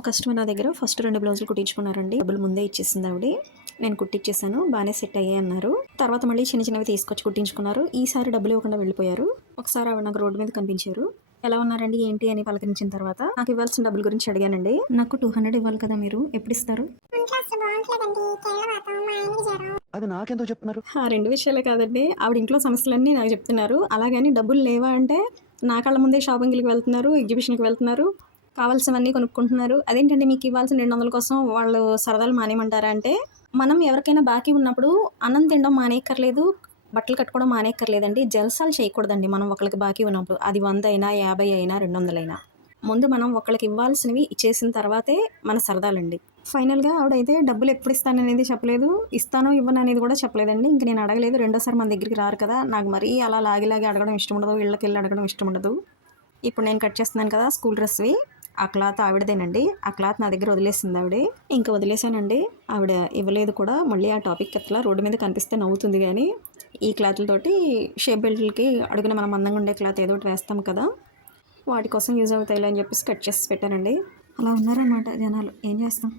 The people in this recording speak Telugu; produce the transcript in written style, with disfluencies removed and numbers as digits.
ఒక కస్టమర్ నా దగ్గర ఫస్ట్ 2 బ్లౌజులు కుట్టించుకున్నారండి. డబ్బులు ముందే ఇచ్చేసింది ఆవిడ. నేను కుట్టిచ్చేసాను. బానే సెట్ అయ్యాయి అన్నారు. తర్వాత మళ్ళీ చిన్న చిన్నవి తీసుకొచ్చి కుట్టించుకున్నారు. ఈసారి డబ్బులు ఇవ్వకుండా వెళ్ళిపోయారు. ఒకసారి ఆవిడ నాకు రోడ్డు మీద కనిపించారు. ఎలా ఉన్నారండి ఏంటి అని పలకరించిన తర్వాత నాకు ఇవ్వాల్సిన డబ్బుల గురించి అడిగానండి. నాకు 200 ఇవ్వాలి కదా, మీరు ఎప్పుడు ఇస్తారు? అది నాకెందుకు చెప్తున్నారు? ఆ 2 విషయాలే కాదండి, ఆవిడ ఇంట్లో సమస్యలన్నీ నాకు చెప్తున్నారు. అలాగని డబ్బులు లేవా అంటే నా కళ్ళ ముందే షాపింగ్‌లకి వెళ్తున్నారు, ఎగ్జిబిషన్‌కి వెళ్తున్నారు, కావాల్సినవన్నీ కొనుక్కుంటున్నారు. అదేంటండి మీకు ఇవ్వాల్సిన 200 కోసం వాళ్ళు సరదాలు మానేయమంటారా అంటే, మనం ఎవరికైనా బాకీ ఉన్నప్పుడు అన్నం తినడం మానేయక్కర్లేదు, బట్టలు కట్టుకోవడం మానేయక్కర్లేదండి. జల్సాలు చేయకూడదండి మనం ఒకళ్ళకి బాకీ ఉన్నప్పుడు. అది 100 అయినా, 50 అయినా, 200 అయినా. ముందు మనం ఒకళ్ళకి ఇవ్వాల్సినవి ఇచ్చేసిన తర్వాతే మన సరదాలండి. ఫైనల్‌గా ఆవిడైతే డబ్బులు ఎప్పుడు ఇస్తాననేది చెప్పలేదు. ఇస్తానో ఇవ్వనో అనేది కూడా చెప్పలేదండి. ఇంక నేను అడగలేదు. రెండోసారి మన దగ్గరికి రారు కదా, నాకు మరీ అలా లాగి లాగి అడగడం ఇష్టం ఉండదు. ఇళ్ళకెళ్ళి అడగడం ఇష్టం ఉండదు. ఇప్పుడు నేను కట్ చేస్తున్నాను కదా స్కూల్ డ్రెస్‌వి, ఆ క్లాత్ ఆవిడదేనండి. ఆ క్లాత్ నా దగ్గర వదిలేసింది ఆవిడ. ఇంక వదిలేసానండి. ఆవిడ ఇవ్వలేదు కూడా. మళ్ళీ ఆ టాపిక్ ఎత్తలా. రోడ్డు మీద కనిపిస్తే నవ్వుతుంది గానీ, ఈ క్లాతులతోటి షేప్ బెల్ట్‌లకి అడుగున మనం అందంగా ఉండే క్లాత్ ఏదో ఒకటి వేస్తాం కదా, వాటి కోసం యూజ్ అవుతాయిలే అని చెప్పేసి కట్ చేసి పెట్టానండి. అలా ఉన్నారనమాట జనాలు. ఏం చేస్తాం?